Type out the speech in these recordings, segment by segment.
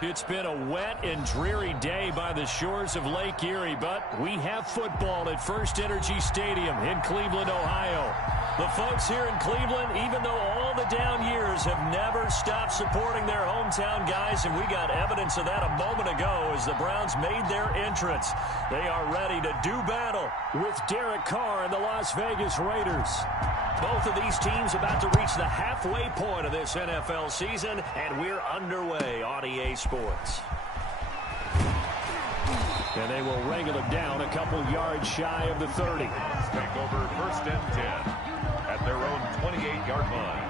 It's been a wet and dreary day by the shores of Lake Erie, but we have football at First Energy Stadium in Cleveland, Ohio. The folks here in Cleveland, even though all the down years, have never stopped supporting their hometown guys, and we got evidence of that a moment ago as the Browns made their entrance. They are ready to do battle with Derek Carr and the Las Vegas Raiders. Both of these teams about to reach the halfway point of this NFL season, and we're underway on EA Sports. And they will wrangle it down a couple yards shy of the 30. Take over 1st and 10 at their own 28-yard line.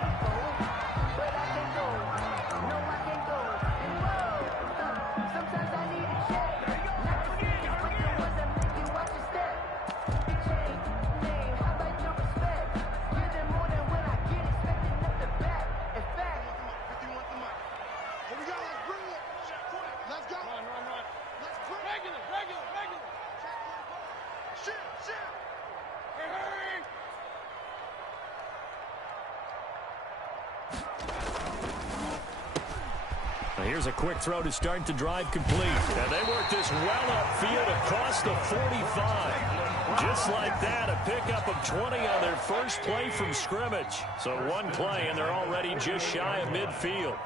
Here's a quick throw to start the drive complete. And they work this well upfield across the 45. Just like that, a pickup of 20 on their first play from scrimmage. So one play, and they're already just shy of midfield.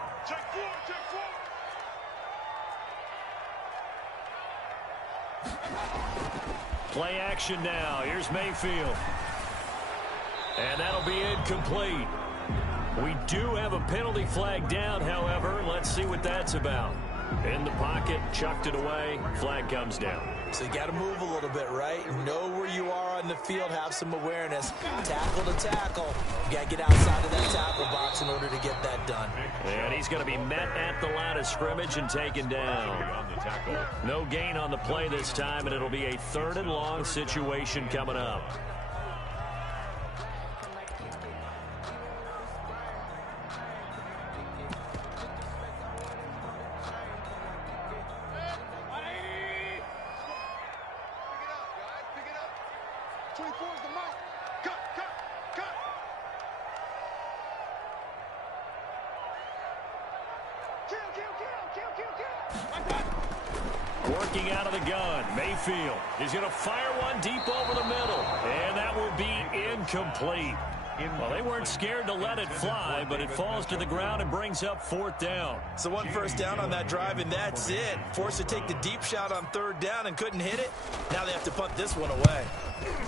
Play action now. Here's Mayfield. And that'll be incomplete. We do have a penalty flag down, however. Let's see what that's about. In the pocket, chucked it away. Flag comes down. So you got to move a little bit, right? Know where you are on the field, have some awareness. Tackle to tackle. You got to get outside of that tackle box in order to get that done. And he's going to be met at the line of scrimmage and taken down. No gain on the play this time, and it'll be a 3rd and long situation coming up. Working out of the gun, Mayfield is going to fire one deep over the middle, and that will be incomplete. Well, they weren't scared to let it fly, but it falls to the ground and brings up 4th down. So 1 first down on that drive, and that's it. Forced to take the deep shot on 3rd down and couldn't hit it. Now they have to punt this one away.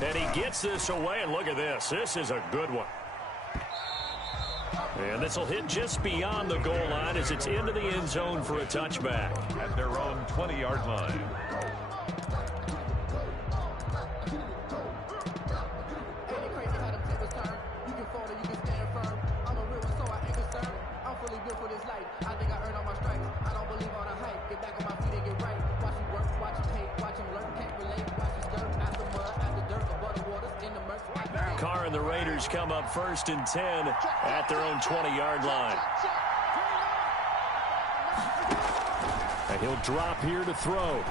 And he gets this away, and look at this. This is a good one. And this will hit just beyond the goal line as it's into the end zone for a touchback. At their own 20-yard line. Carr and the Raiders come up 1st and 10 at their own 20-yard line. And he'll drop here to throw.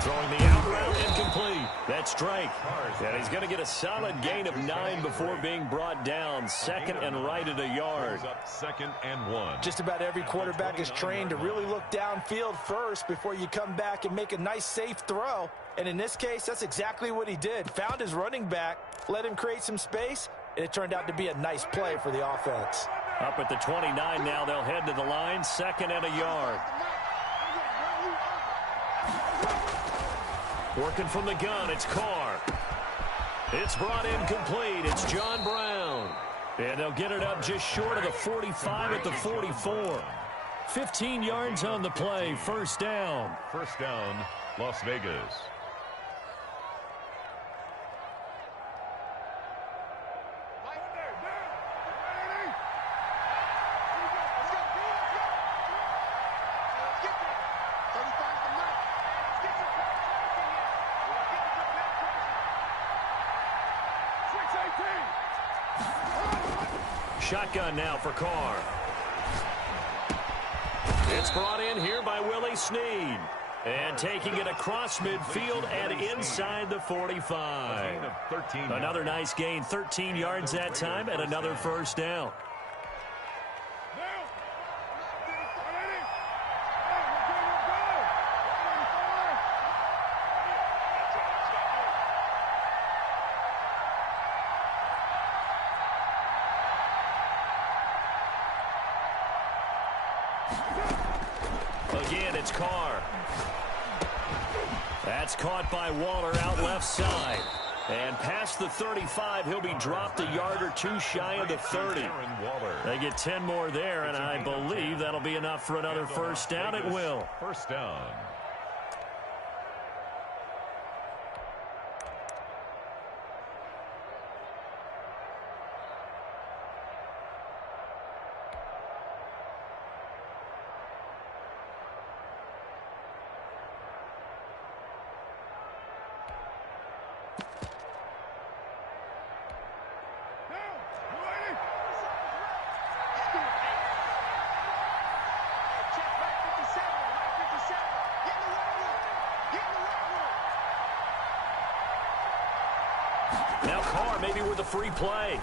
Throwing the out route incomplete. That's Drake. And he's going to get a solid gain of 9 before being brought down. 2nd and right at a yard. 2nd and 1. Just about every quarterback is trained to really look downfield first before you come back and make a nice, safe throw. And in this case, that's exactly what he did. Found his running back, let him create some space, and it turned out to be a nice play for the offense. Up at the 29 now, they'll head to the line. 2nd and a yard. Working from the gun, it's Carr. It's brought in complete. It's John Brown. And they'll get it up just short of the 45 at the 44. 15 yards on the play. 1st down. 1st down, Las Vegas. Shotgun now for Carr. It's brought in here by Willie Snead. And taking it across midfield and inside the 45. Another nice gain, 13 yards that time, and another 1st down. It's Carr. That's caught by Waller out left side. And past the 35, he'll be dropped a yard or two shy of the 30. They get 10 more there, and I believe that'll be enough for another first down. It will. First down. Now Carr maybe with a free play.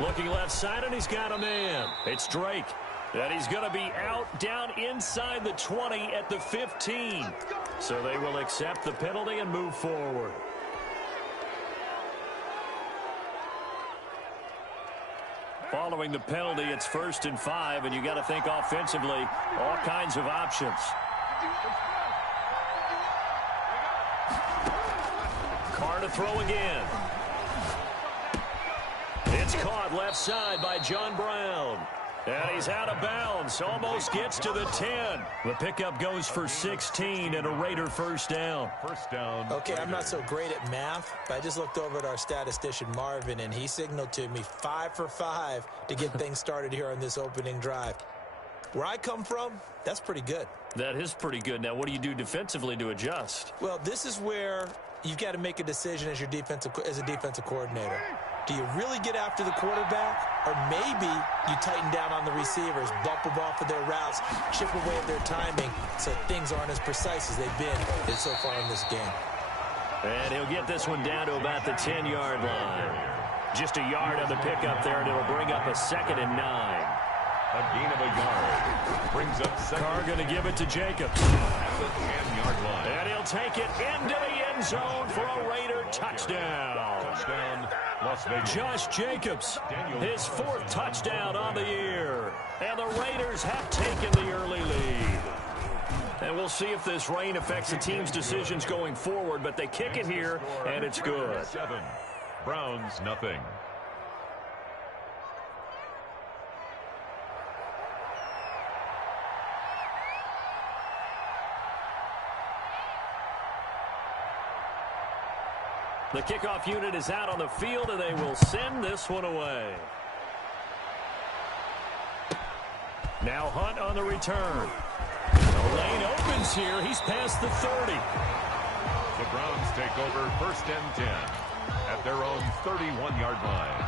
Looking left side, and he's got a man. It's Drake. And he's going to be out down inside the 20 at the 15. So they will accept the penalty and move forward. Following the penalty, it's 1st and 5, and you got to think offensively, all kinds of options. Carr to throw again. It's caught left side by John Brown. And he's out of bounds. Almost gets to the 10. The pickup goes for 16 and a Raider first down. First down. Okay, I'm not so great at math, but I just looked over at our statistician Marvin, and he signaled to me 5 for 5 to get things started here on this opening drive. Where I come from, that's pretty good. That is pretty good. Now, what do you do defensively to adjust? Well, this is where you've got to make a decision as a defensive coordinator. Do you really get after the quarterback, or maybe you tighten down on the receivers, bump them off of their routes, chip away at their timing so things aren't as precise as they've been so far in this game? And he'll get this one down to about the 10-yard line. Just a yard on the pickup there, and it'll bring up a 2nd and 9. A gain of a yard. Brings up second. Carr going to give it to Jacobs. At the 10-yard line. And he'll take it into the end zone for a Raider touchdown. Touchdown, Las Vegas. Josh Jacobs, his 4th touchdown on the year. And the Raiders have taken the early lead. And we'll see if this rain affects the team's decisions going forward, but they kick it here, and it's good. 7. Browns, nothing. The kickoff unit is out on the field, and they will send this one away. Now Hunt on the return. The lane opens here. He's past the 30. The Browns take over 1st and 10 at their own 31-yard line.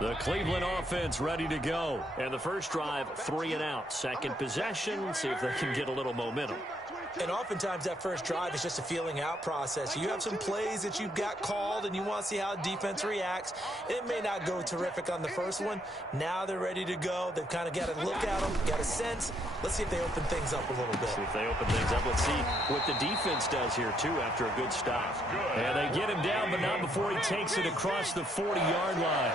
The Cleveland offense ready to go. And the first drive, 3 and out. Second possession, see if they can get a little momentum. And oftentimes that first drive is just a feeling out process. You have some plays that you've got called and you want to see how defense reacts. It may not go terrific on the first one. Now they're ready to go. They've kind of got to look at them, got a sense. Let's see if they open things up a little bit. See if they open things up. Let's see what the defense does here, too, after a good stop. And they get him down, but not before he takes it across the 40-yard line.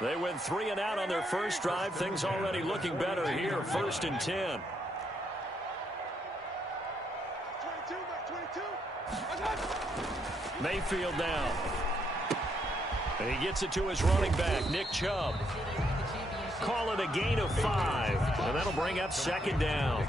They went 3 and out on their first drive. Things already looking better here. 1st and 10. Mayfield down. And he gets it to his running back, Nick Chubb. Call it a gain of 5. And that'll bring up 2nd down.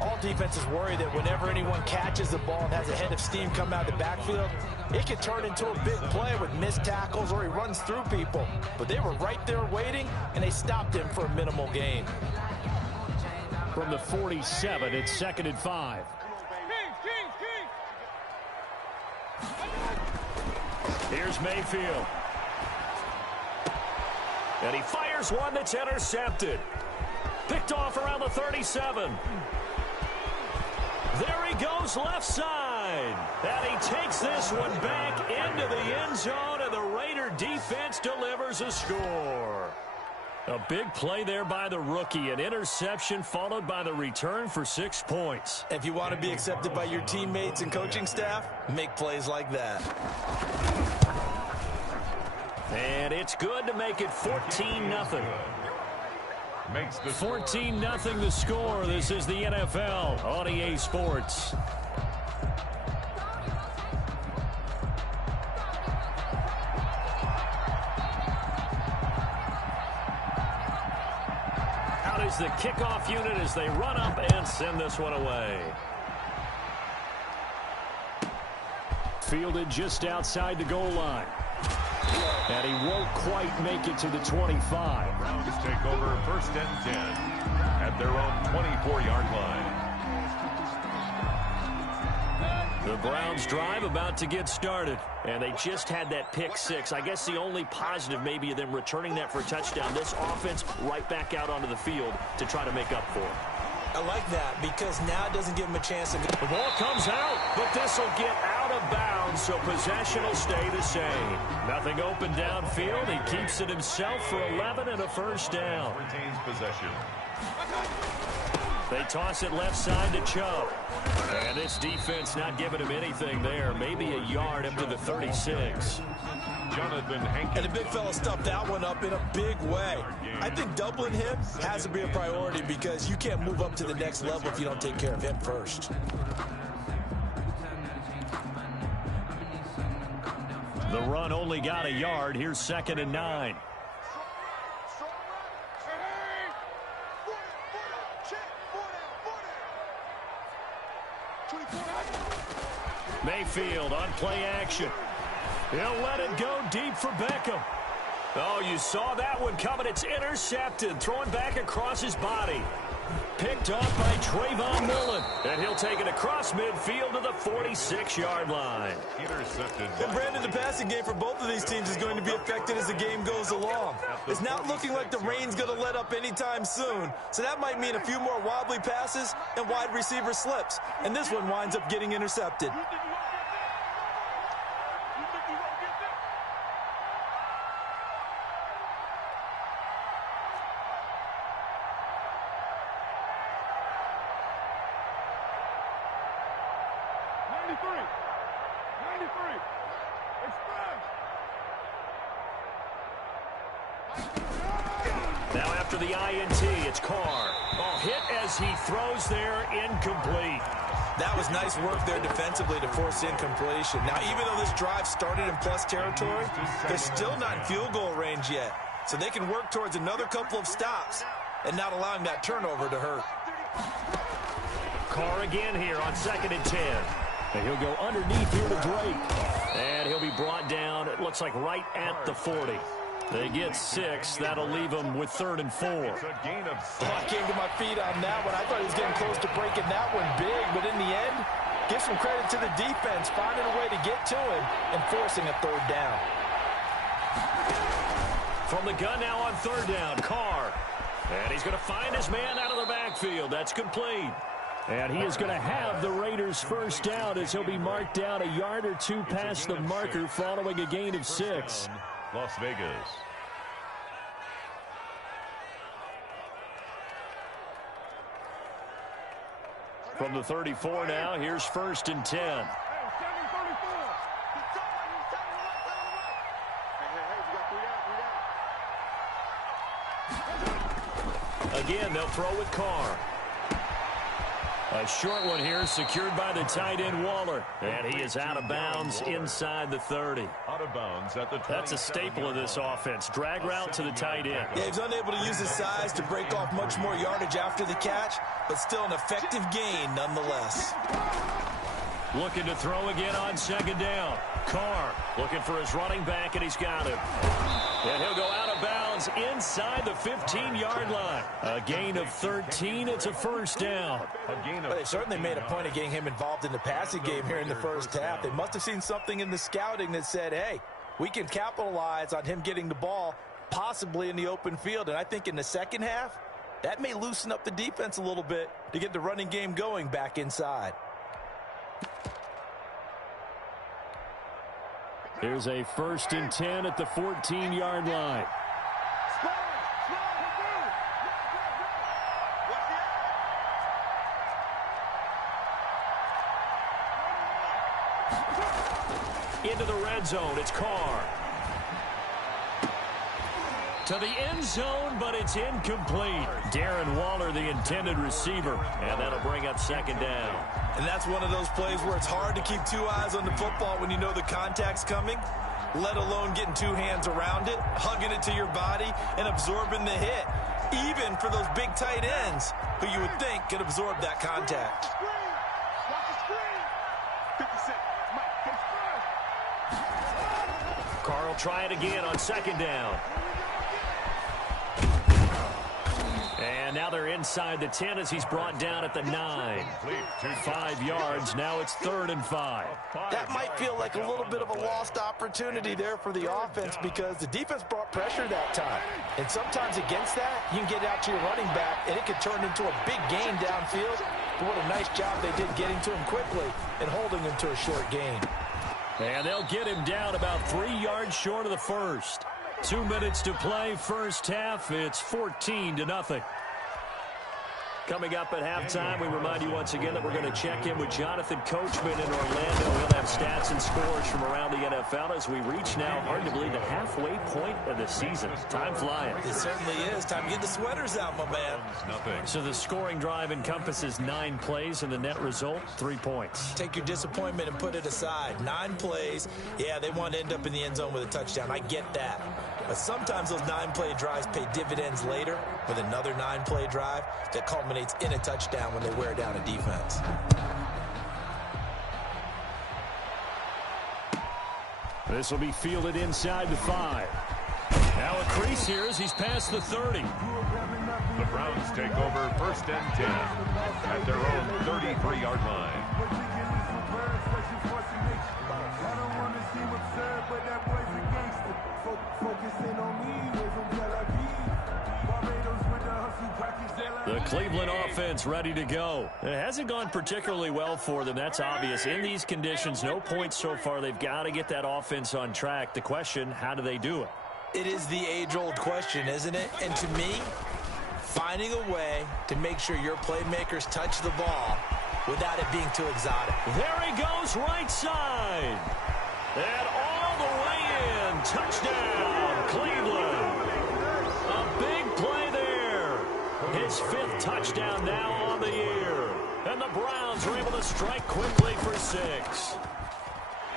All defenses worry that whenever anyone catches the ball and has a head of steam come out of the backfield, it can turn into a big play with missed tackles or he runs through people. But they were right there waiting, and they stopped him for a minimal gain. From the 47, it's 2nd and 5. Here's Mayfield. And he fires one that's intercepted. Picked off around the 37. There he goes left side. And he takes this one back into the end zone, and the Raider defense delivers a score. A big play there by the rookie. An interception followed by the return for 6 points. If you want to be accepted by your teammates and coaching staff, make plays like that. And it's good to make it 14-0. 14-0 the score. This is the NFL on EA Sports. Out is the kickoff unit as they run up and send this one away. Fielded just outside the goal line. And he won't quite make it to the 25. Browns take over 1st and 10 at their own 24-yard line. The Browns drive about to get started. And they just had that pick 6. I guess the only positive maybe of them returning that for a touchdown. This offense right back out onto the field to try to make up for it. I like that because now it doesn't give him a chance to go. The ball comes out, but this will get out of bounds, so possession will stay the same. Nothing open downfield. He keeps it himself for 11 and a first down. Retains possession. They toss it left side to Chubb. And this defense not giving him anything there. Maybe a yard up to the 36. Jonathan Hankins. And the big fella stuffed that one up in a big way. I think doubling him has to be a priority because you can't move up to the next level if you don't take care of him first. The run only got a yard. Here's 2nd and 9. Mayfield on play action. He'll let it go deep for Beckham. Oh, you saw that one coming. It's intercepted. Throwing back across his body. Picked off by Trayvon Mullen. And he'll take it across midfield to the 46-yard line. Intercepted. And Brandon, the passing game for both of these teams is going to be affected as the game goes along. It's not looking like the rain's going to let up anytime soon. So that might mean a few more wobbly passes and wide receiver slips. And this one winds up getting intercepted. Now after the INT, it's Carr. Oh, hit as he throws there, incomplete. That was nice work there defensively to force incompletion. Now, even though this drive started in plus territory, they're still not in field goal range yet. So they can work towards another couple of stops and not allowing that turnover to hurt. Carr again here on 2nd and 10. And he'll go underneath here to Drake. And he'll be brought down, it looks like right at the 40. They get 6. That'll leave them with 3rd and 4. It's a gain of 6. Oh, I came to my feet on that one. I thought he was getting close to breaking that one big, but in the end, give some credit to the defense, finding a way to get to him and forcing a 3rd down. From the gun now on 3rd down, Carr. And he's going to find his man out of the backfield. That's complete. And he is going to have the Raiders' first down as he'll be marked down a yard or two past the marker following a gain of 6. Las Vegas. From the 34 now, here's 1st and 10. Again, they'll throw with Carr. A short one here secured by the tight end Waller. And he is out of bounds inside the 30. Out of bounds at the 20. That's a staple of this offense. Drag route to the tight end. Yeah, he's unable to use his size to break off much more yardage after the catch, but still an effective gain nonetheless. Looking to throw again on 2nd down. Carr looking for his running back, and he's got him. And he'll go out of bounds inside the 15-yard line. A gain of 13. It's a 1st down. But they certainly made a point of getting him involved in the passing game here in the first half. They must have seen something in the scouting that said, hey, we can capitalize on him getting the ball possibly in the open field. And I think in the second half, that may loosen up the defense a little bit to get the running game going back inside. Here's a 1st and 10 at the 14-yard line. into the red zone. It's Carr. To the end zone, but it's incomplete. Darren Waller, the intended receiver, and that'll bring up second down. And that's one of those plays where it's hard to keep two eyes on the football when you know the contact's coming, let alone getting two hands around it, hugging it to your body, and absorbing the hit, even for those big tight ends who you would think could absorb that contact. Carr will try it again on second down. And now they're inside the 10 as he's brought down at the 9. 5 yards. Now it's 3rd and 5. That might feel like a little bit of a lost opportunity there for the offense because the defense brought pressure that time. And sometimes against that, you can get out to your running back, and it could turn into a big gain downfield. But what a nice job they did getting to him quickly and holding him to a short gain. And they'll get him down about 3 yards short of the first. 2 minutes to play, first half. It's 14-0. Coming up at halftime, we remind you once again that we're going to check in with Jonathan Coachman in Orlando. He'll have stats and scores from around the NFL as we reach now, hard to believe, the halfway point of the season. Time flying. It certainly is. Time to get the sweaters out, my man. So the scoring drive encompasses 9 plays, and the net result, 3 points. Take your disappointment and put it aside. 9 plays. Yeah, they want to end up in the end zone with a touchdown. I get that. But sometimes those 9-play drives pay dividends later with another 9-play drive that culminates in a touchdown when they wear down a defense. This will be fielded inside the 5. Now a crease here as he's past the 30. The Browns take over 1st and 10 at their own 33-yard line. The Cleveland offense ready to go. It hasn't gone particularly well for them. That's obvious. In these conditions, no points so far. They've got to get that offense on track. The question, how do they do it? It is the age-old question, isn't it? And to me, finding a way to make sure your playmakers touch the ball without it being too exotic. There he goes, right side. And all the way in. Touchdown, Cleveland. A big play there. His 5th touchdown now on the year. And the Browns are able to strike quickly for 6.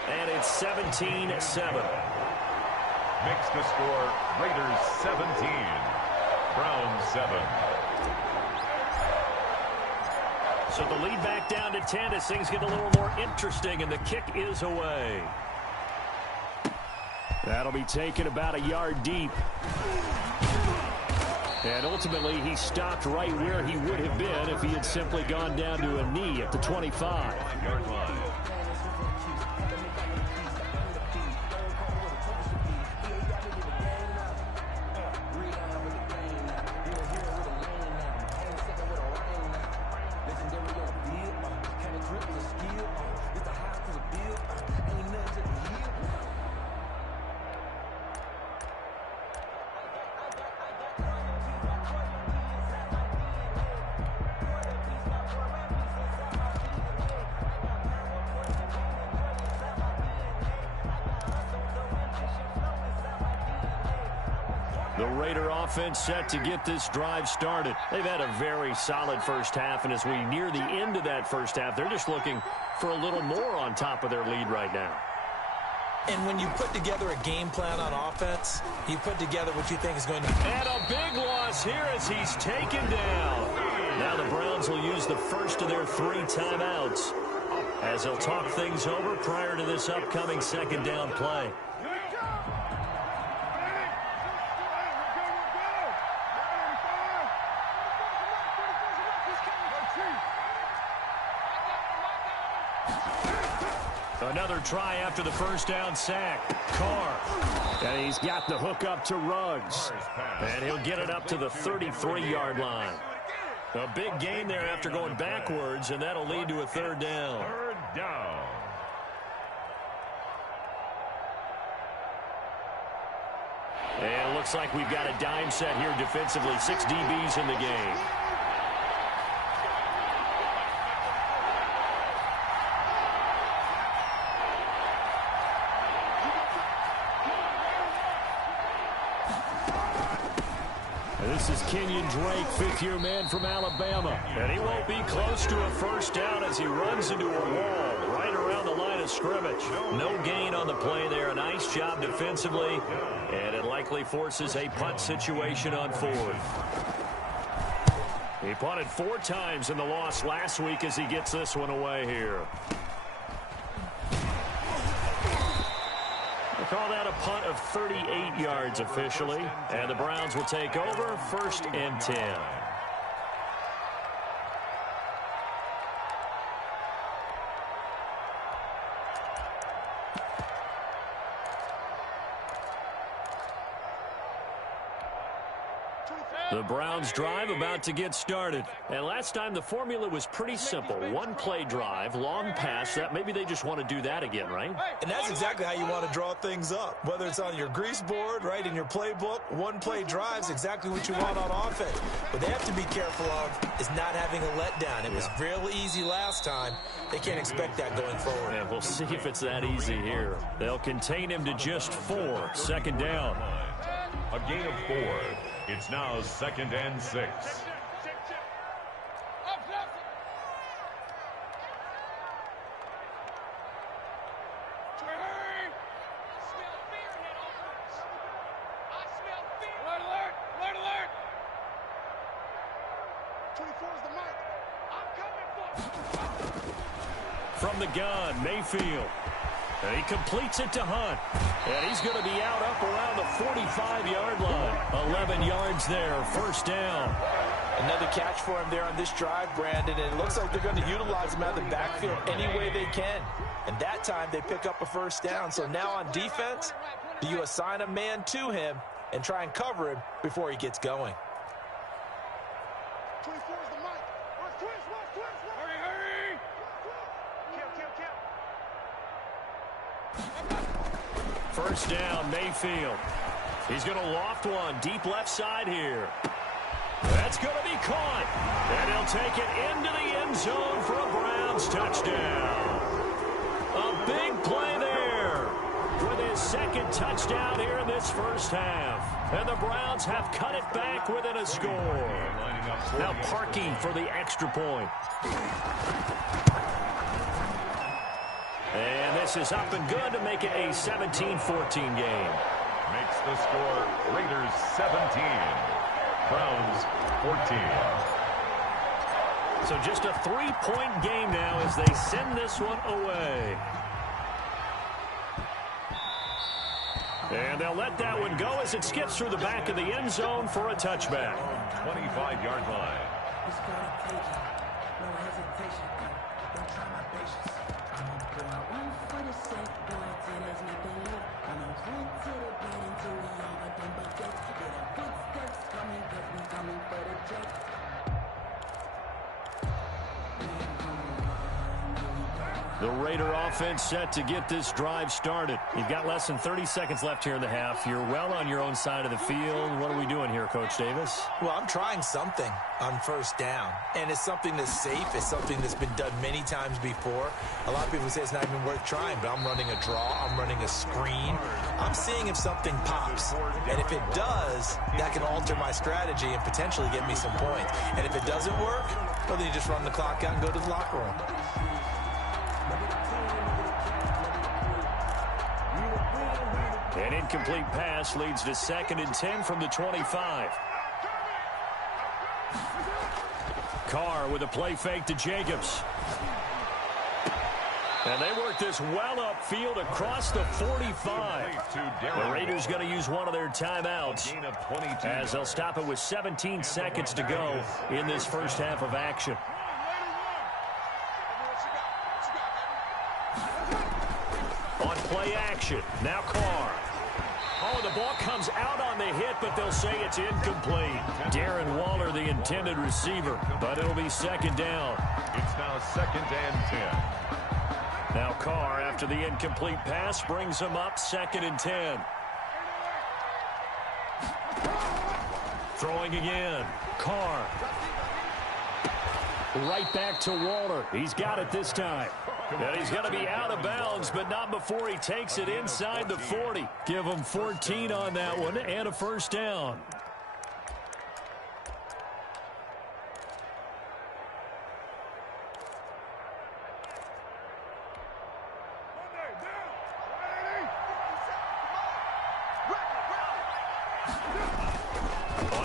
And it's 17-7. Makes the score Raiders 17, Browns 7. So the lead back down to 10 as things get a little more interesting, and the kick is away. That'll be taken about a yard deep. And ultimately, he stopped right where he would have been if he had simply gone down to a knee at the 25-yard line. The Raider offense set to get this drive started. They've had a very solid first half, and as we near the end of that first half, they're just looking for a little more on top of their lead right now. And when you put together a game plan on offense, you put together what you think is going to... And a big loss here as he's taken down. Now the Browns will use the first of their 3 timeouts as they'll talk things over prior to this upcoming second down play. Another try after the first down sack. Carr. And he's got the hook up to Ruggs. And he'll get it up to the 33-yard line. A big gain there after going backwards, and that'll lead to a 3rd down. 3rd down. And it looks like we've got a dime set here defensively. 6 DBs in the game. This is Kenyon Drake, fifth-year man from Alabama. And he won't be close to a first down as he runs into a wall right around the line of scrimmage. No gain on the play there. A nice job defensively. And it likely forces a punt situation on fourth. He punted 4 times in the loss last week as he gets this one away here. We'll call that a punt of 38 yards officially. And the Browns will take over, 1st and 10. The Browns drive about to get started. And last time the formula was pretty simple. 1-play drive, long pass. That maybe they just want to do that again, right? And that's exactly how you want to draw things up. Whether it's on your grease board, right, in your playbook, 1-play drive is exactly what you want on offense. What they have to be careful of is not having a letdown. It was real easy last time. They can't expect that going forward. Yeah, we'll see if it's that easy here. They'll contain him to just 4. 2nd down. A gain of 4. It's now 2nd and 6. From the gun, Mayfield. And he completes it to Hunt. And he's going to be out up around the 45-yard line. 11 yards there, 1st down. Another catch for him there on this drive, Brandon. And it looks like they're going to utilize him out of the backfield any way they can. And that time they pick up a 1st down. So now on defense, do you assign a man to him and try and cover him before he gets going? 24 is the mic. Hurry, hurry. Kill. 1st down, Mayfield. He's going to loft one deep left side here. That's going to be caught. And he'll take it into the end zone for a Browns touchdown. A big play there with his 2nd touchdown here in this 1st half. And the Browns have cut it back within a score. Now Parkey for the extra point. And this is up and good to make it a 17-14 game. Makes the score Raiders 17, Browns 14. So just a 3-point game now as they send this one away. And they'll let that one go as it skips through the back of the end zone for a touchback. 25-yard line. The Raider offense set to get this drive started. You've got less than 30 seconds left here in the half. You're well on your own side of the field. What are we doing here, Coach Davis? Well, I'm trying something on 1st down, and it's something that's safe. It's something that's been done many times before. A lot of people say it's not even worth trying, but I'm running a draw. I'm running a screen. I'm seeing if something pops, and if it does, that can alter my strategy and potentially get me some points. And if it doesn't work, well, then you just run the clock out and go to the locker room. An incomplete pass leads to 2nd and 10 from the 25. Carr with a play fake to Jacobs. And they work this well upfield across the 45. The Raiders going to use one of their timeouts as they'll stop it with 17 seconds to go in this 1st half of action. On play action, now Carr. Oh, the ball comes out on the hit, but they'll say it's incomplete. Darren Waller, the intended receiver, but it'll be 2nd down. It's now 2nd and 10. Now Carr, after the incomplete pass, brings him up 2nd and 10. Throwing again. Carr. Right back to Waller. He's got it this time. And he's going to be out of bounds, but not before he takes it inside the 40. Give him 14 on that one and a 1st down.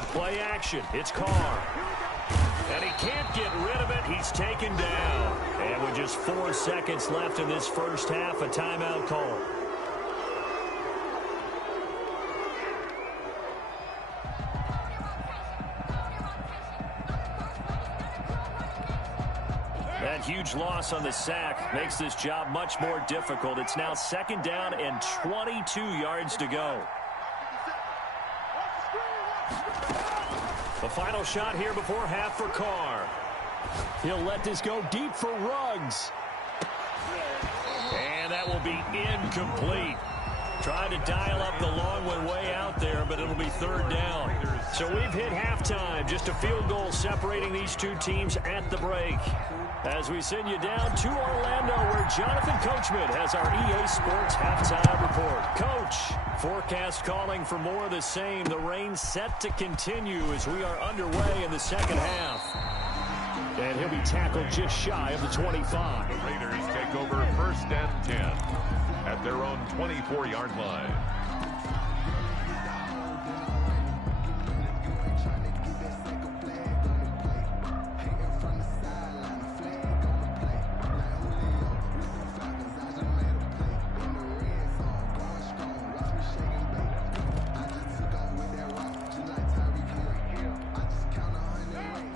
Play action. It's Carr. And he can't get rid of it. He's taken down. And with just 4 seconds left in this first half, a timeout call. That huge loss on the sack makes this job much more difficult. It's now 2nd down and 22 yards to go. The final shot here before half for Carr. He'll let this go deep for Ruggs. And that will be incomplete. Trying to dial up the long one way out there, but it'll be 3rd down. So we've hit halftime. Just a field goal separating these two teams at the break. As we send you down to Orlando, where Jonathan Coachman has our EA Sports halftime report. Coach, forecast calling for more of the same. The rain set to continue as we are underway in the second half. And he'll be tackled just shy of the 25. The Raiders take over 1st and 10 at their own 24-yard line.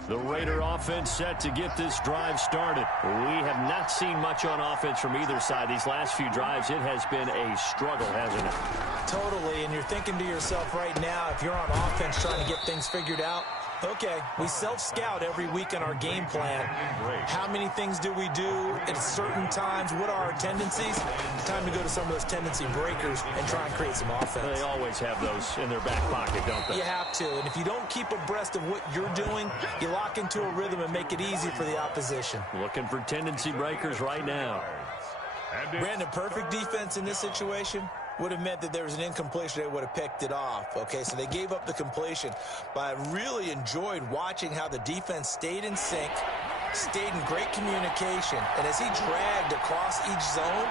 The Raider offense set to get this drive started. We have not seen much on offense from either side. These last few drives, it has been a struggle, hasn't it? Totally, and you're thinking to yourself right now, if you're on offense trying to get things figured out, okay, we self-scout every week in our game plan. How many things do we do at certain times? What are our tendencies? Time to go to some of those tendency breakers and try and create some offense. They always have those in their back pocket, don't they? You have to, and if you don't keep abreast of what you're doing, you lock into a rhythm and make it easy for the opposition. Looking for tendency breakers right now. Brandon, perfect defense in this situation would have meant that there was an incompletion. They would have picked it off. Okay, so they gave up the completion. But I really enjoyed watching how the defense stayed in sync, stayed in great communication. And as he dragged across each zone,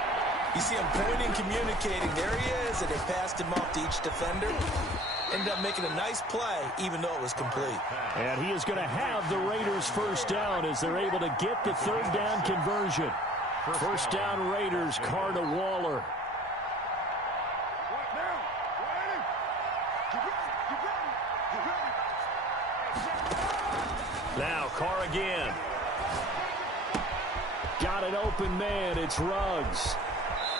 you see him pointing, communicating. There he is, and they passed him off to each defender. Ended up making a nice play, even though it was complete. And he is going to have the Raiders' 1st down as they're able to get the 3rd down conversion. 1st down Raiders, Carr to Waller. Now Carr again. Got an open man. It's Ruggs.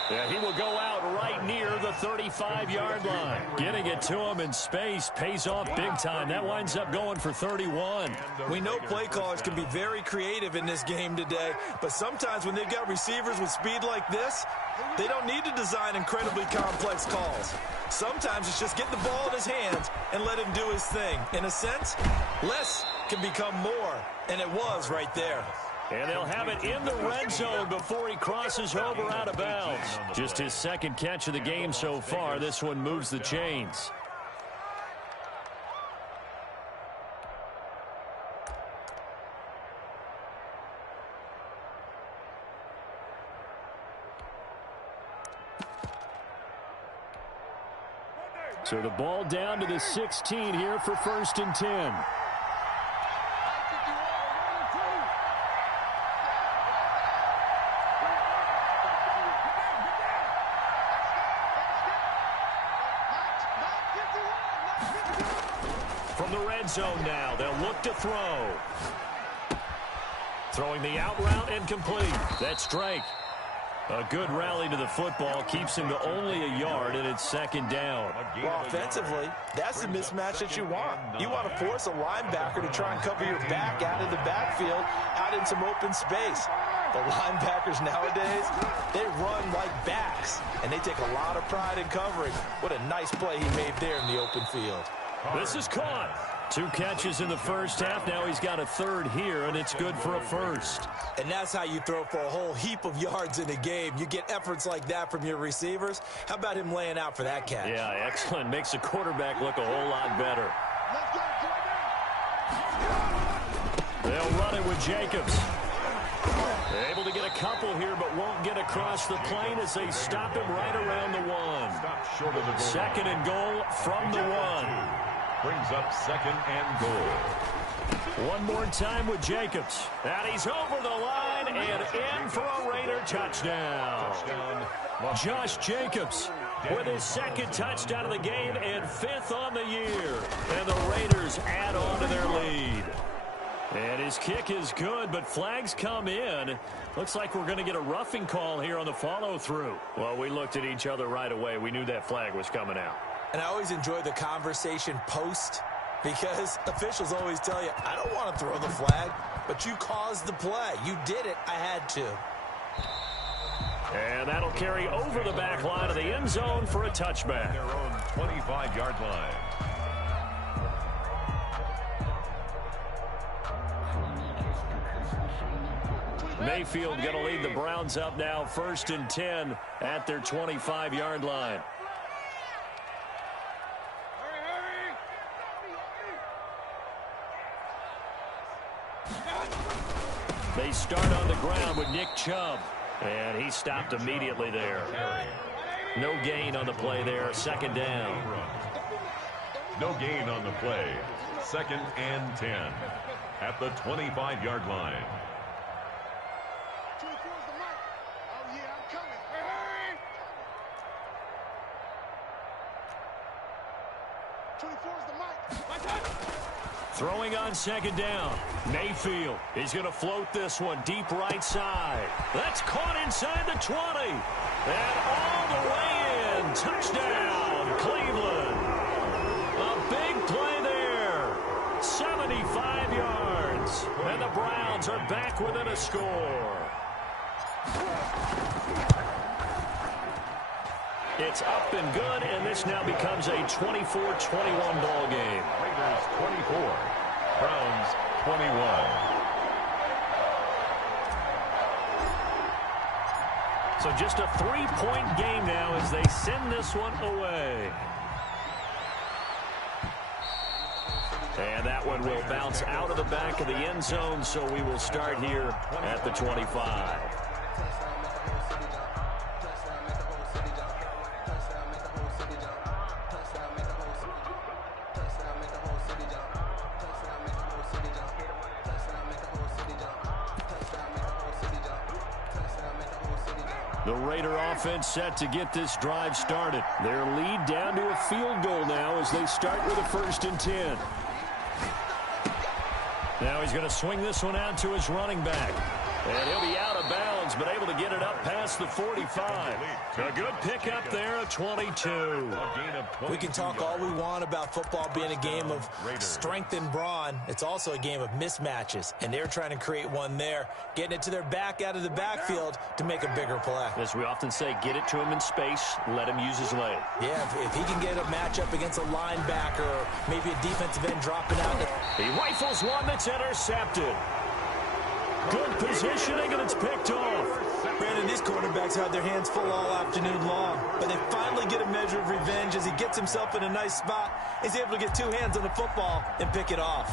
Yeah, he will go out right near the 35-yard line. Getting it to him in space pays off big time. That winds up going for 31. We know play callers can be very creative in this game today, but sometimes when they've got receivers with speed like this, they don't need to design incredibly complex calls. Sometimes it's just get the ball in his hands and let him do his thing. In a sense, less can become more, and it was right there. And they'll have it in the red zone before he crosses over out of bounds. Just his 2nd catch of the game so far. This one moves the chains. So the ball down to the 16 here for 1st and 10. From the red zone now, they'll look to throw. Throwing the out route incomplete. That's Drake. A good rally to the football keeps him to only a yard, and it's 2nd down. Well, offensively, that's the mismatch that you want. You want to force a linebacker to try and cover your back out of the backfield, out in some open space. The linebackers nowadays, they run like backs, and they take a lot of pride in covering. What a nice play he made there in the open field. This is caught. 2 catches in the first half. Now he's got a 3rd here, and it's good for a 1st. And that's how you throw for a whole heap of yards in a game. You get efforts like that from your receivers. How about him laying out for that catch? Yeah, excellent. Makes the quarterback look a whole lot better. They'll run it with Jacobs. They're able to get a couple here, but won't get across the plane as they stop him right around the 1. 2nd and goal from the 1. brings up 2nd and goal. One more time with Jacobs. And he's over the line and in for a Raider touchdown. Josh Jacobs with his 2nd touchdown of the game and 5th on the year. And the Raiders add on to their lead. And his kick is good, but flags come in. Looks like we're going to get a roughing call here on the follow-through. Well, we looked at each other right away. We knew that flag was coming out. And I always enjoy the conversation post, because officials always tell you, I don't want to throw the flag, but you caused the play. You did it. I had to. And that'll carry over the back line of the end zone for a touchback. Their own 25-yard line. Mayfield going to lead the Browns up now, 1st and 10 at their 25-yard line. They start on the ground with Nick Chubb, and he stopped immediately there. No gain on the play there, 2nd down. No gain on the play, 2nd and 10 at the 25-yard line. Throwing on 2nd down. Mayfield is going to float this one deep right side. That's caught inside the 20. And all the way in. Touchdown, Cleveland. A big play there. 75 yards. And the Browns are back within a score. It's up and good, and this now becomes a 24-21 ball game. Raiders 24, Browns 21. So just a 3-point game now as they send this one away. And that one will bounce out of the back of the end zone, so we will start here at the 25. The Raider offense set to get this drive started. Their lead down to a field goal now as they start with a 1st and 10. Now he's going to swing this one out to his running back. And he'll be out of bounds, but able to get it up past the 45. A good pickup there at 22. We can talk all we want about football being a game of strength and brawn. It's also a game of mismatches, and they're trying to create one there, getting it to their back out of the backfield to make a bigger play. As we often say, get it to him in space, let him use his leg. Yeah, if he can get a matchup against a linebacker or maybe a defensive end dropping out. He rifles one that's intercepted. Good positioning, and it's picked off. Brandon, these quarterbacks had their hands full all afternoon long, but they finally get a measure of revenge as he gets himself in a nice spot. He's able to get 2 hands on the football and pick it off.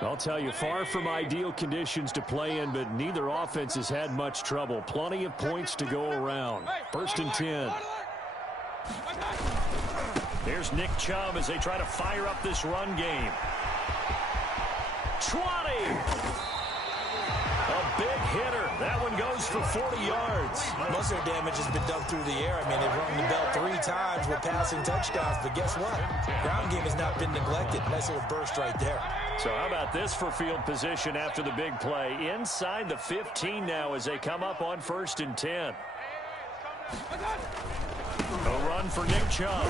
I'll tell you, far from ideal conditions to play in, but neither offense has had much trouble. Plenty of points to go around. 1st and 10. Here's Nick Chubb as they try to fire up this run game. 20! A big hitter. That one goes for 40 yards. Most of their damage has been done through the air. I mean, they've rung the bell 3 times with passing touchdowns, but guess what? Ground game has not been neglected. Nice little burst right there. So how about this for field position after the big play? Inside the 15 now as they come up on 1st and 10. A run for Nick Chubb.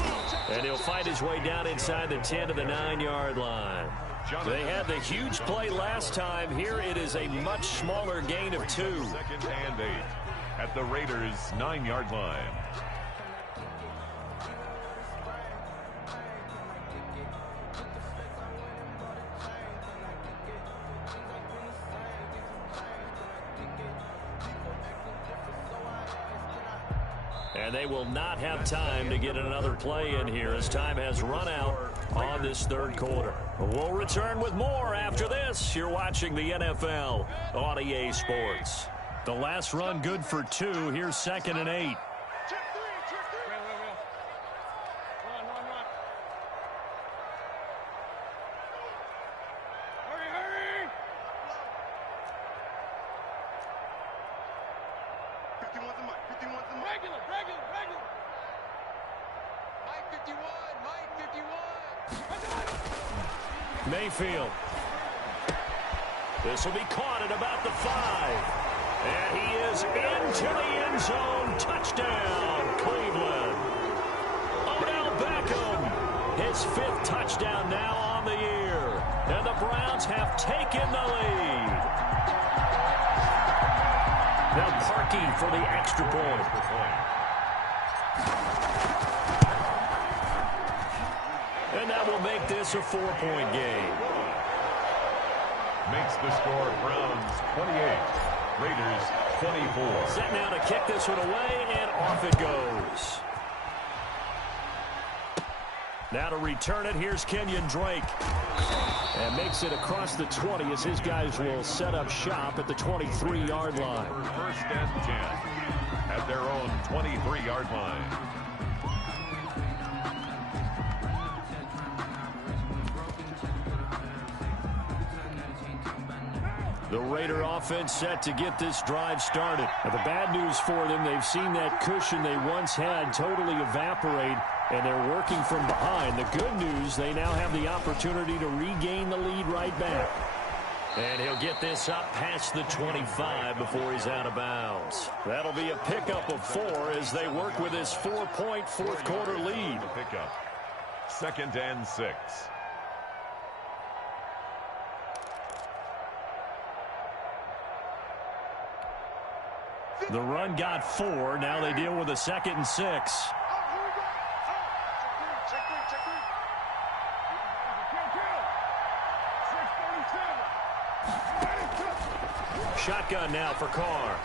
And he'll fight his way down inside the 10 to the 9-yard line. They had the huge play last time. Here it is a much smaller gain of 2. 2nd and 8 at the Raiders' 9-yard line. And they will not have time to get another play in here as time has run out on this 3rd quarter. A We'll return with more after this. You're watching the NFL on EA Sports. The last run good for 2. Here's 2nd and 8. Check three. Run. Hurry. 51's the mic. Regular. Mike 51. Mayfield. This will be caught at about the 5. And he is into the end zone. Touchdown, Cleveland. Odell Beckham, his 5th touchdown now on the year. And the Browns have taken the lead. Now Parkey for the extra point. And that will make this a 4-point game. Makes the score Browns 28, Raiders 24. Set now to kick this one away, and off it goes. Now to return it, here's Kenyon Drake. And makes it across the 20 as his guys will set up shop at the 23-yard line. 1st and 10 at their own 23-yard line. The Raider offense set to get this drive started. Now, the bad news for them, they've seen that cushion they once had totally evaporate, and they're working from behind. The good news, they now have the opportunity to regain the lead right back. And he'll get this up past the 25 before he's out of bounds. That'll be a pickup of 4 as they work with his 4-point fourth-quarter lead. Pickup. 2nd and 6. The run got 4. Now they deal with a 2nd and 6. Check three. Shotgun now for Carr.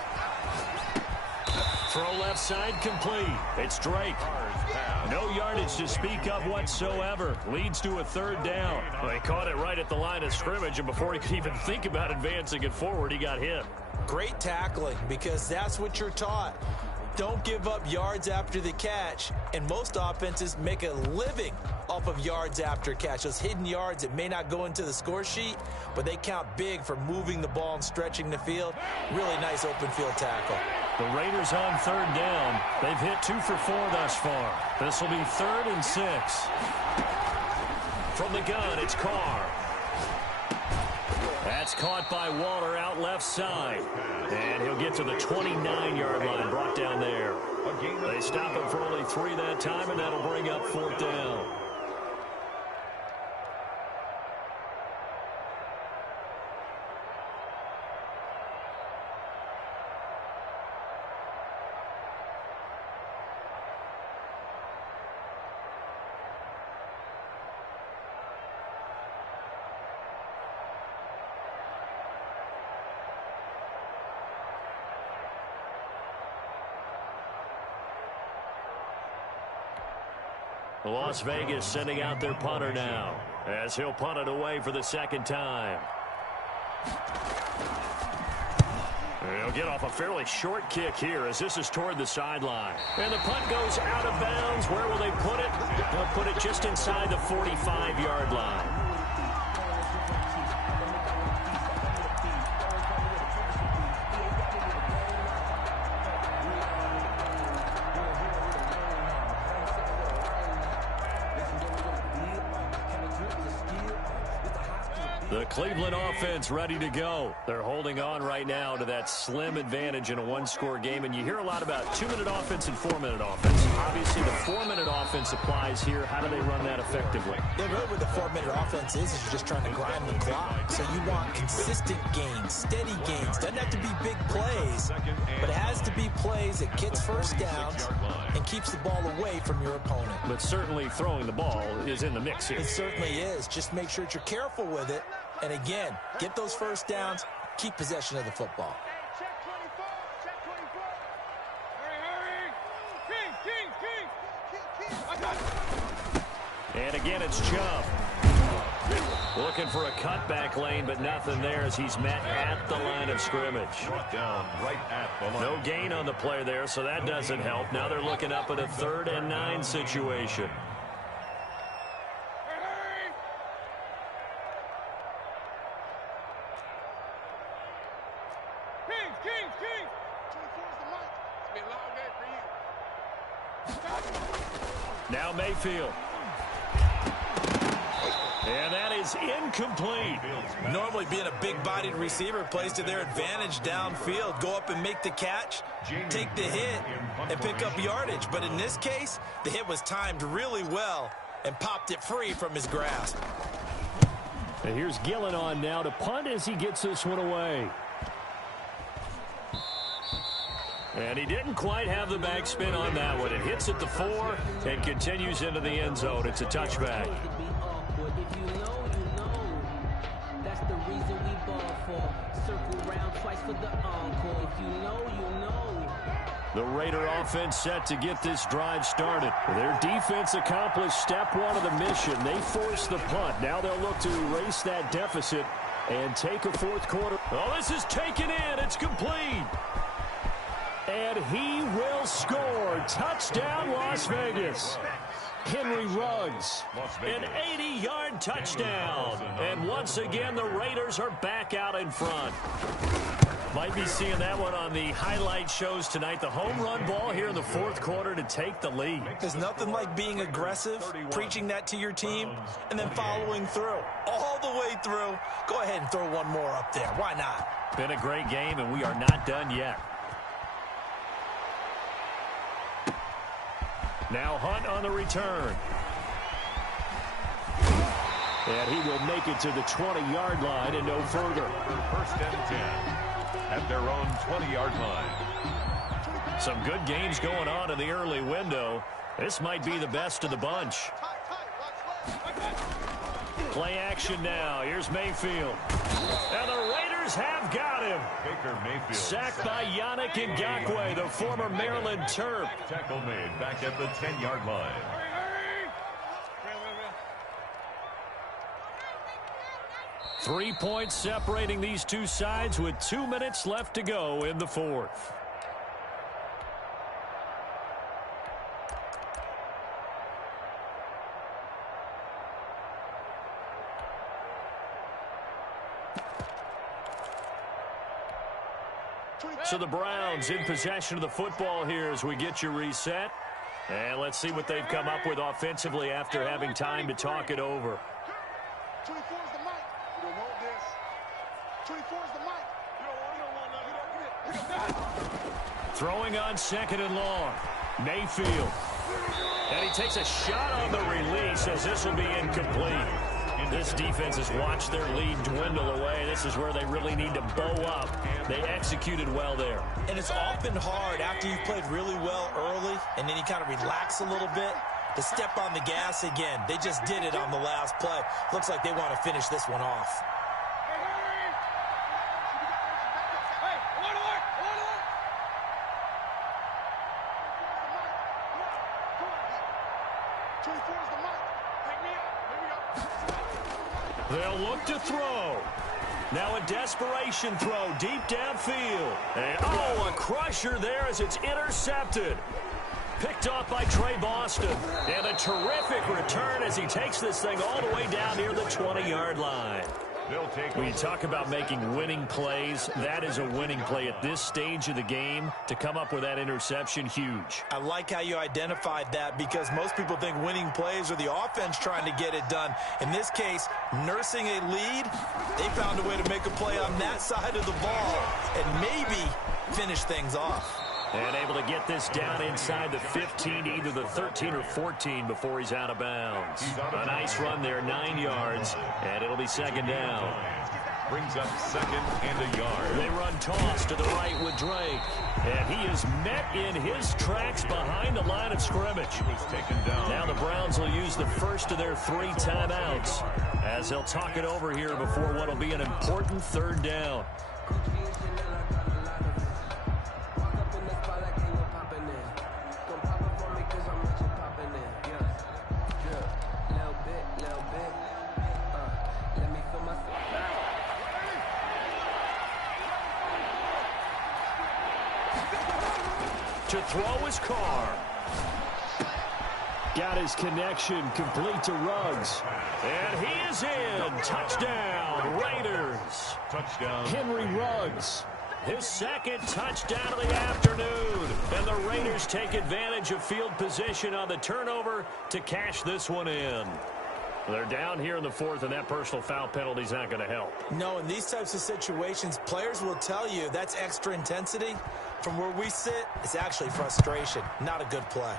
Throw left side complete. It's Drake. No yardage to speak of whatsoever. Leads to a 3rd down. Well, he caught it right at the line of scrimmage, and before he could even think about advancing it forward, he got hit. Great tackling, because that's what you're taught. Don't give up yards after the catch, and most offenses make a living off of yards after catch. Those hidden yards that may not go into the score sheet, but they count big for moving the ball and stretching the field. Really nice open field tackle. The Raiders on 3rd down. They've hit 2 for 4 thus far. This will be 3rd and 6. From the gun, it's Carr. That's caught by Waller out left side. And he'll get to the 29-yard line, brought down there. They stop him for only 3 that time, and that'll bring up 4th down. Las Vegas sending out their punter now as he'll punt it away for the 2nd time. He'll get off a fairly short kick here as this is toward the sideline. And the punt goes out of bounds. Where will they put it? They'll put it just inside the 45-yard line. The Cleveland offense ready to go. They're holding on right now to that slim advantage in a 1-score game. And you hear a lot about 2-minute offense and 4-minute offense. Obviously, the 4-minute offense applies here. How do they run that effectively? Yeah, really what the 4-minute offense is you're just trying to grind the clock. So you want consistent gains, steady gains. Doesn't have to be big plays, but it has to be plays that gets first downs and keeps the ball away from your opponent. But certainly throwing the ball is in the mix here. It certainly is. Just make sure that you're careful with it. And again, get those first downs, keep possession of the football. Check 24. Hurry. King. I got it. And again, it's Chubb. Looking for a cutback lane, but nothing there as he's met at the line of scrimmage. Brought down right at the line. No gain on the play there, so that doesn't help. Now they're looking up at a 3rd and 9 situation. King. 24 is the mic. It's been a long day for you. Now Mayfield. And that is incomplete. Normally being a big-bodied receiver plays to their advantage downfield. Go up and make the catch, take the hit, and pick up yardage. But in this case, the hit was timed really well and popped it free from his grasp. And here's Gillen on now to punt as he gets this one away. And he didn't quite have the backspin on that one. It hits at the 4 and continues into the end zone. It's a touchback. If you know, you know. That's the reason we ball for. Circle round twice for the encore. If you know, you know. The Raider offense set to get this drive started. Their defense accomplished step 1 of the mission. They forced the punt. Now they'll look to erase that deficit and take a 4th quarter. Oh, this is taken in. It's complete. And he will score. Touchdown, Las Vegas. Henry Ruggs, an 80-yard touchdown. And once again, the Raiders are back out in front. Might be seeing that one on the highlight shows tonight. The home run ball here in the 4th quarter to take the lead. There's nothing like being aggressive, preaching that to your team, and then following through. All the way through. Go ahead and throw one more up there. Why not? Been a great game, and we are not done yet. Now Hunt on the return. And he will make it to the 20-yard line and no further. 1st and 10 at their own 20-yard line. Some good games going on in the early window. This might be the best of the bunch. Play action now. Here's Mayfield. And the Raiders have got him. Baker Mayfield. Sacked by Yannick Ngakoue, the former Maryland Terp. Tackle made back at the 10-yard line. Three points separating these two sides with 2 minutes left to go in the 4th. So the Browns in possession of the football here as we get you reset. And let's see what they've come up with offensively after having time to talk it over. 24 is the mic. You don't want this. 24 is the mic. You don't want that. Throwing on 2nd and long. Mayfield. And he takes a shot on the release as this will be incomplete. This defense has watched their lead dwindle away. This is where they really need to bow up. They executed well there. And it's often hard after you've played really well early and then you kind of relax a little bit to step on the gas again. They just did it on the last play. Looks like they want to finish this one off. They'll look to throw. Now a desperation throw deep downfield. And oh, a crusher there as it's intercepted. Picked off by Trey Boston. And a terrific return as he takes this thing all the way down near the 20-yard line. When you talk about making winning plays, that is a winning play at this stage of the game. To come up with that interception, huge. I like how you identified that because most people think winning plays are the offense trying to get it done. In this case, nursing a lead, they found a way to make a play on that side of the ball and maybe finish things off. And able to get this down inside the 15, either the 13 or 14 before he's out of bounds. A nice run there, 9 yards, and it'll be 2nd down. Brings up 2nd and a yard. They run toss to the right with Drake. And he is met in his tracks behind the line of scrimmage. Taken down. Now the Browns will use the first of their 3 timeouts as they'll talk it over here before what will be an important 3rd down. To throw his Carr. Got his connection complete to Ruggs. And he is in. Touchdown, Raiders. Touchdown. Henry Ruggs. His second touchdown of the afternoon. And the Raiders take advantage of field position on the turnover to cash this one in. They're down here in the fourth, and that personal foul penalty is not going to help. No, in these types of situations, players will tell you that's extra intensity. From where we sit, it's actually frustration. Not a good play.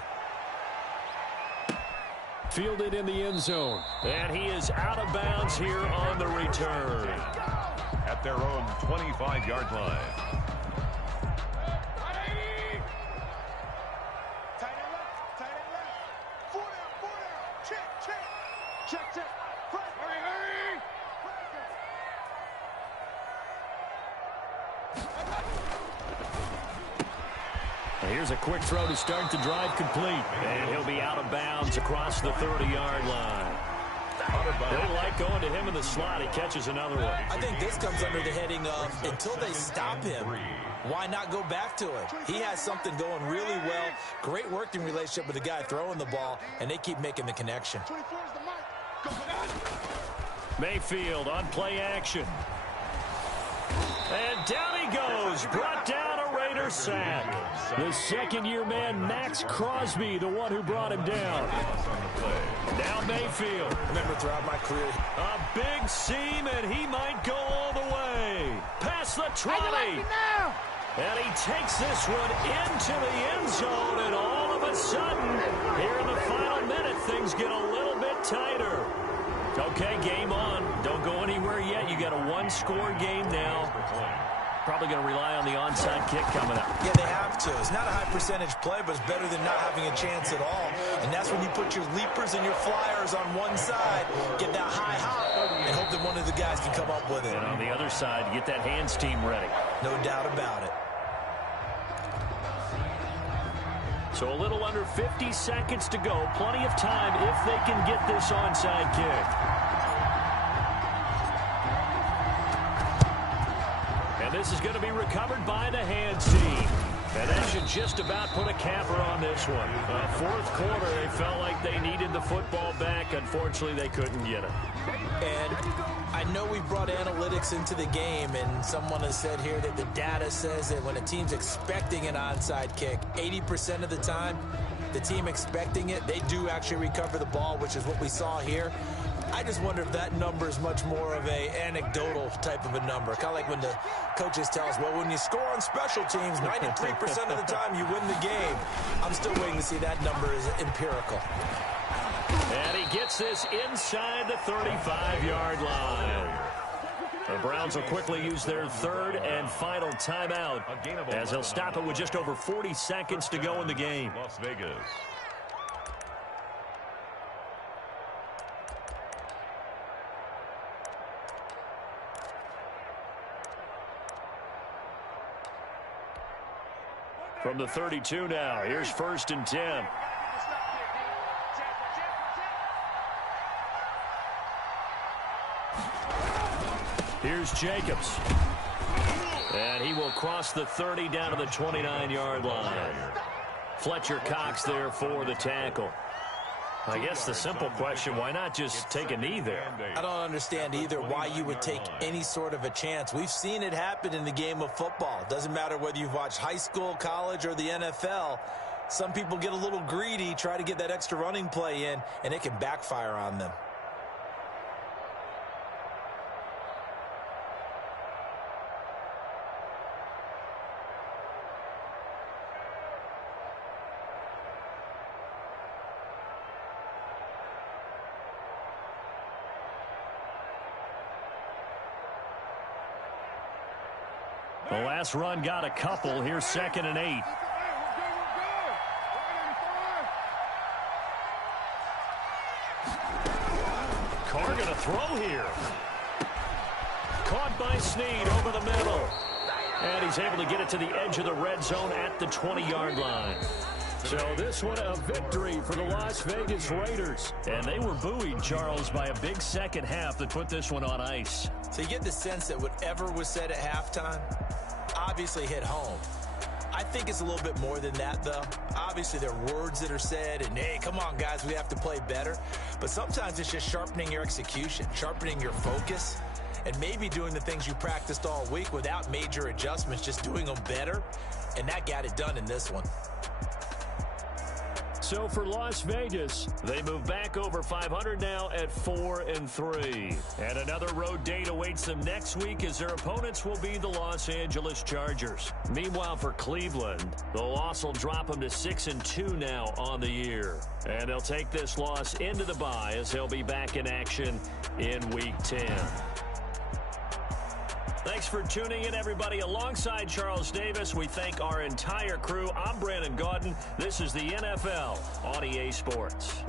Fielded in the end zone. And he is out of bounds here on the return. At their own 25-yard line. Tight end left. Tight end left. 4 down. Check. Hurry. Here's a quick throw to start the drive complete. And he'll be out of bounds across the 30-yard line. They like going to him in the slot. He catches another one. I think this comes under the heading of until they stop him, why not go back to it? He has something going really well. Great working relationship with the guy throwing the ball, and they keep making the connection. 24 is the mic. Mayfield on play action. And down he goes. Brought down a Raider sack. The second-year man, Max Crosby, the one who brought him down. Now Mayfield. Remember throughout my career, A big seam, and he might go all the way. Past the 20. And he takes this one into the end zone, and all of a sudden, here in the final minute, things get a little bit tighter. Okay, game on. Don't go anywhere yet. You got a one-score game now. Probably going to rely on the onside kick coming up. yeah, they have to. It's not a high-percentage play, but it's better than not having a chance at all. And that's when you put your leapers and your flyers on one side, get that high hop, and hope that one of the guys can come up with it. And on the other side, get that hands team ready. No doubt about it. So a little under 50 seconds to go. Plenty of time if they can get this onside kick. And this is going to be recovered by the hands team. And that should just about put a capper on this one. Fourth quarter, they felt like they needed the football back. Unfortunately, they couldn't get it. And I know we brought analytics into the game, and someone has said here that the data says that when a team's expecting an onside kick, 80% of the time, the team expecting it, they do actually recover the ball, which is what we saw here. I just wonder if that number is much more of a anecdotal type of a number. Kind of like when the coaches tell us, well, when you score on special teams, 93% of the time you win the game. I'm still waiting to see that number is empirical. And he gets this inside the 35-yard line. The Browns will quickly use their third and final timeout as they'll stop it with just over 40 seconds to go in the game. Las Vegas. From the 32 now, here's 1st and 10. Here's Jacobs. And he will cross the 30 down to the 29-yard line. Fletcher Cox there for the tackle. I guess the simple question, why not just take a knee there? I don't understand either why you would take any sort of a chance. We've seen it happen in the game of football. Doesn't matter whether you've watched high school, college, or the NFL. Some people get a little greedy, try to get that extra running play in, and it can backfire on them. The last run got a couple. Here's 2nd and 8. Carr going to throw here. Caught by Snead over the middle. And he's able to get it to the edge of the red zone at the 20-yard line. So this one a victory for the Las Vegas Raiders. And they were buoyed, Charles, by a big second half that put this one on ice. So you get the sense that whatever was said at halftime obviously hit home. I think it's a little bit more than that, though. Obviously, there are words that are said, and, hey, come on, guys, we have to play better. But sometimes it's just sharpening your execution, sharpening your focus, and maybe doing the things you practiced all week without major adjustments, just doing them better. And that got it done in this one. So for Las Vegas, they move back over 500 now at 4-3. And another road date awaits them next week as their opponents will be the Los Angeles Chargers. Meanwhile, for Cleveland, the loss will drop them to 6-2 now on the year. And they'll take this loss into the bye as they'll be back in action in Week 10. Thanks for tuning in, everybody. Alongside Charles Davis, we thank our entire crew. I'm Brandon Gaudin. This is the NFL on EA Sports.